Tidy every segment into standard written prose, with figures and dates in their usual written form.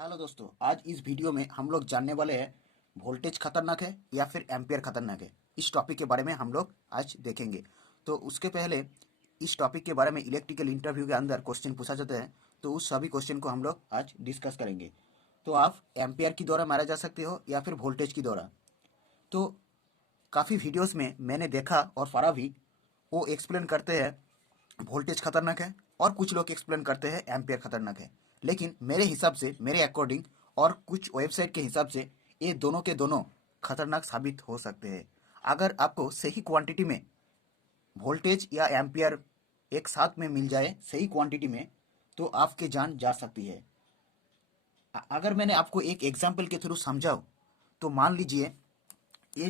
Hello दोस्तों, आज इस वीडियो में हम लोग जानने वाले हैं वोल्टेज खतरनाक है या फिर एम्पियर खतरनाक है। इस टॉपिक के बारे में हम लोग आज देखेंगे। तो उसके पहले इस टॉपिक के बारे में इलेक्ट्रिकल इंटरव्यू के अंदर क्वेश्चन पूछा जाता है, तो उस सभी क्वेश्चन को हम लोग आज डिस्कस करेंगे। तो आप एम्पियर की द्वारा मारा जा सकते हो या फिर वोल्टेज की द्वारा। तो काफ़ी वीडियोस में मैंने देखा और पढ़ा भी, वो एक्सप्लेन करते हैं वोल्टेज खतरनाक है और कुछ लोग एक्सप्लेन करते हैं एम्पियर खतरनाक है। लेकिन मेरे हिसाब से, मेरे अकॉर्डिंग और कुछ वेबसाइट के हिसाब से ये दोनों के दोनों खतरनाक साबित हो सकते हैं। अगर आपको सही क्वांटिटी में वोल्टेज या एम्पियर एक साथ में मिल जाए सही क्वांटिटी में, तो आपकी जान जा सकती है। अगर मैंने आपको एक एग्जाम्पल के थ्रू समझाऊं, तो मान लीजिए ये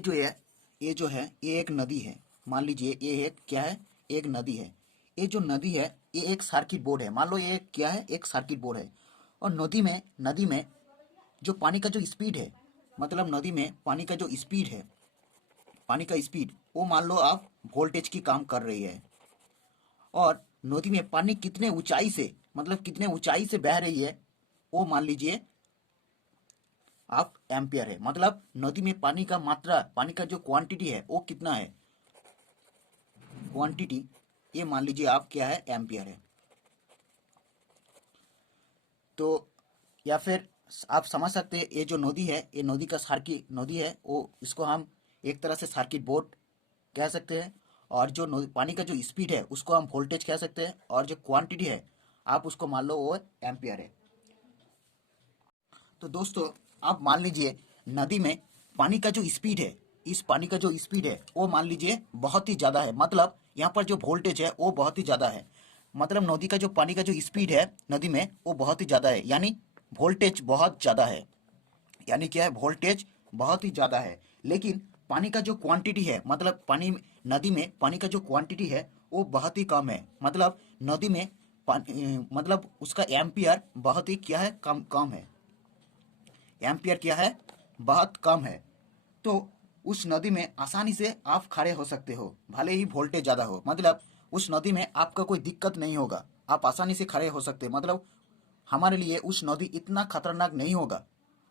एक नदी है। मान लीजिए ये एक क्या है, एक नदी है। ये जो नदी है ये एक सर्किट बोर्ड है। मान लो ये क्या है, एक सर्किट बोर्ड है। और नदी में जो पानी का जो स्पीड है, मतलब नदी में पानी का जो स्पीड है, पानी का स्पीड वो मान लो आप वोल्टेज की काम कर रही है। और नदी में पानी कितने ऊंचाई से, मतलब कितने ऊंचाई से बह रही है, वो मान लीजिए आप एम्पियर है। मतलब नदी में पानी का मात्रा, पानी का जो क्वांटिटी है वो कितना है, क्वांटिटी, ये मान लीजिए आप क्या है, एम्पियर है। तो या फिर आप समझ सकते हैं ये जो नदी है, ये नदी का सर्किट नदी है, वो इसको हम एक तरह से सर्किट बोर्ड कह सकते हैं। और जो पानी का जो स्पीड है उसको हम वोल्टेज कह सकते हैं। और जो क्वांटिटी है आप उसको मान लो वो एम्पियर है। तो दोस्तों, आप मान लीजिए नदी में पानी का जो स्पीड है, इस पानी का जो स्पीड है वो मान लीजिए बहुत ही ज़्यादा है। मतलब यहाँ पर जो वोल्टेज है वो बहुत ही ज़्यादा है। मतलब नदी का जो पानी का जो स्पीड है नदी में वो बहुत ही ज़्यादा है, यानी वोल्टेज बहुत ज़्यादा है। यानी क्या है, वोल्टेज बहुत ही ज़्यादा है। लेकिन पानी का जो क्वांटिटी है, मतलब नदी में पानी का जो क्वांटिटी है वो बहुत ही कम है। मतलब नदी में मतलब उसका एम्पियर बहुत ही क्या है, कम कम है। एम्पियर क्या है, बहुत कम है। तो उस नदी में आसानी से आप खड़े हो सकते हो, भले ही वोल्टेज ज़्यादा हो। मतलब उस नदी में आपका कोई दिक्कत नहीं होगा, आप आसानी से खड़े हो सकते हैं। मतलब हमारे लिए उस नदी इतना खतरनाक नहीं होगा।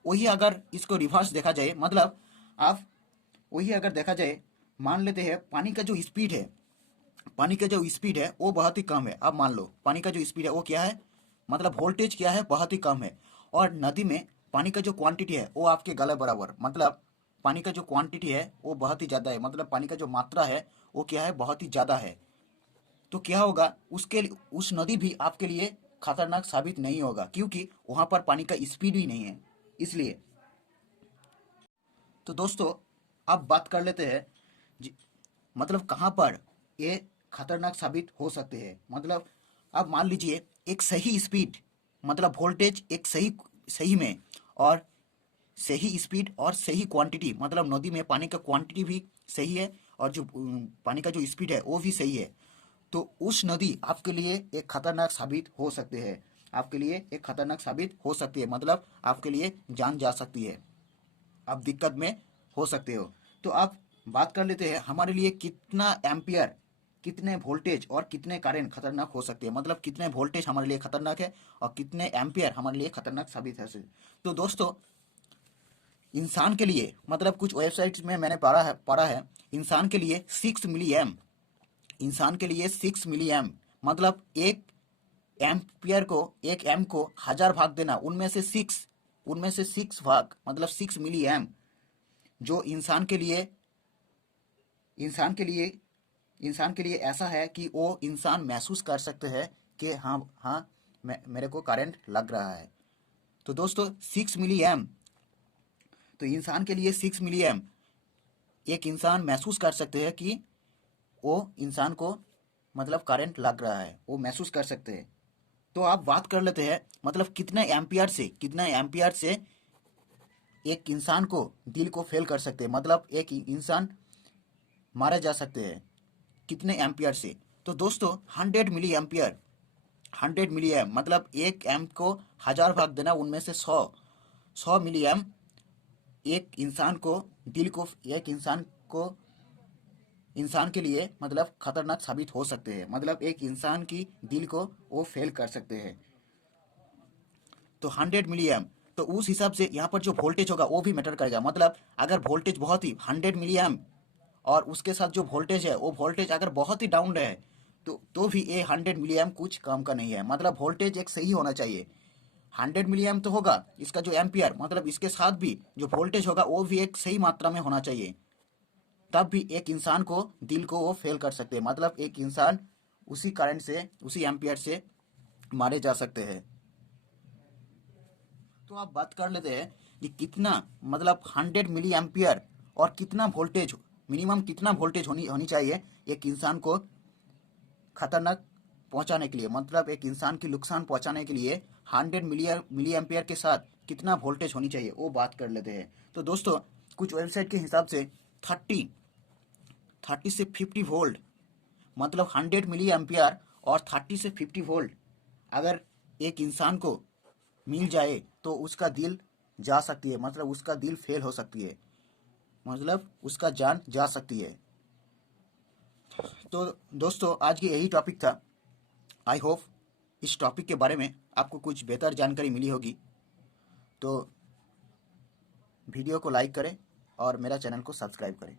वही अगर इसको रिवर्स देखा जाए, मतलब आप वही अगर देखा जाए, मान लेते हैं पानी का जो स्पीड है, पानी का जो स्पीड है वो बहुत ही कम है। अब मान लो पानी का जो स्पीड है वो क्या है, मतलब वोल्टेज क्या है, बहुत ही कम है। और नदी में पानी का जो क्वांटिटी है वो आपके गले बराबर, मतलब पानी का जो क्वांटिटी है वो बहुत ही ज़्यादा है। मतलब पानी का जो मात्रा है वो क्या है, बहुत ही ज़्यादा है। तो क्या होगा, उस नदी भी आपके लिए खतरनाक साबित नहीं होगा, क्योंकि वहाँ पर पानी का स्पीड ही नहीं है, इसलिए। तो दोस्तों, अब बात कर लेते हैं मतलब कहाँ पर ये खतरनाक साबित हो सकते हैं। मतलब अब मान लीजिए एक सही स्पीड, मतलब वोल्टेज एक सही सही में, और सही स्पीड और सही क्वांटिटी, मतलब नदी में पानी का क्वांटिटी भी सही है और जो पानी का जो स्पीड है वो भी सही है। तो उस नदी आपके लिए एक खतरनाक साबित हो सकते हैं, आपके लिए एक खतरनाक साबित हो सकती है। मतलब आपके लिए जान जा सकती है, आप दिक्कत में हो सकते हो। तो आप बात कर लेते हैं हमारे लिए कितना एम्पियर, कितने वोल्टेज और कितने करंट खतरनाक हो सकते हैं। मतलब कितने वोल्टेज हमारे लिए खतरनाक है और कितने एम्पियर हमारे लिए खतरनाक साबित है। तो दोस्तों, इंसान के लिए, मतलब कुछ वेबसाइट्स में मैंने पढ़ा है इंसान के लिए 6 मिली एम, इंसान के लिए 6 मिली एम, मतलब एक एम्पियर को, एक एम को 1000 भाग देना, उनमें से 6 भाग, मतलब 6 मिली एम, जो इंसान के लिए इंसान के लिए ऐसा है कि वो इंसान महसूस कर सकते हैं कि हाँ हाँ, मेरे को करंट लग रहा है। तो दोस्तों, 6 मिली एम, तो इंसान के लिए 6 मिली एम, एक इंसान महसूस कर सकते हैं कि वो इंसान को, मतलब करंट लग रहा है, वो महसूस कर सकते हैं। तो आप बात कर लेते हैं, मतलब कितने एम्पियर से एक इंसान को, दिल को फेल कर सकते हैं, मतलब एक इंसान मारे जा सकते हैं कितने एम्पियर से। तो दोस्तों, 100 मिली एम्पियर, 100 मिली एम, मतलब एक एम को 1000 भाग देना, उनमें से 100 मिली एम एक इंसान को, दिल को, एक इंसान के लिए मतलब खतरनाक साबित हो सकते हैं। मतलब एक इंसान की दिल को वो फेल कर सकते हैं। तो 100 मिली एम, तो उस हिसाब से यहाँ पर जो वोल्टेज होगा वो भी मैटर करेगा। मतलब अगर वोल्टेज बहुत ही 100 मिली एम्प और उसके साथ जो वोल्टेज है वो वोल्टेज अगर बहुत ही डाउन रहे तो भी ये 100 मिली एम्प कुछ काम का नहीं है। मतलब वोल्टेज एक सही होना चाहिए। 100 मिली एम्प तो होगा इसका जो एम्पियर, मतलब इसके साथ भी जो वोल्टेज होगा वो भी एक सही मात्रा में होना चाहिए। तब भी एक इंसान को दिल को वो फेल कर सकते हैं। मतलब एक इंसान उसी करंट से, उसी एम्पियर से मारे जा सकते हैं। तो आप बात कर लेते हैं कि कितना, मतलब 100 मिली एम्पियर और कितना वोल्टेज, मिनिमम कितना वोल्टेज होनी होनी चाहिए एक इंसान को खतरनाक पहुंचाने के लिए, मतलब एक इंसान की नुकसान पहुंचाने के लिए 100 मिली एम्पियर के साथ कितना वोल्टेज होनी चाहिए वो बात कर लेते हैं। तो दोस्तों कुछ वेबसाइट के हिसाब से 30 30 से 50 वोल्ट, मतलब 100 मिली एम्पियर और 30 से 50 वोल्ट अगर एक इंसान को मिल जाए तो उसका दिल जा सकती है, मतलब उसका दिल फेल हो सकती है, मतलब उसका जान जा सकती है। तो दोस्तों आज की यही टॉपिक था। आई होप इस टॉपिक के बारे में आपको कुछ बेहतर जानकारी मिली होगी। तो वीडियो को लाइक करें और मेरा चैनल को सब्सक्राइब करें।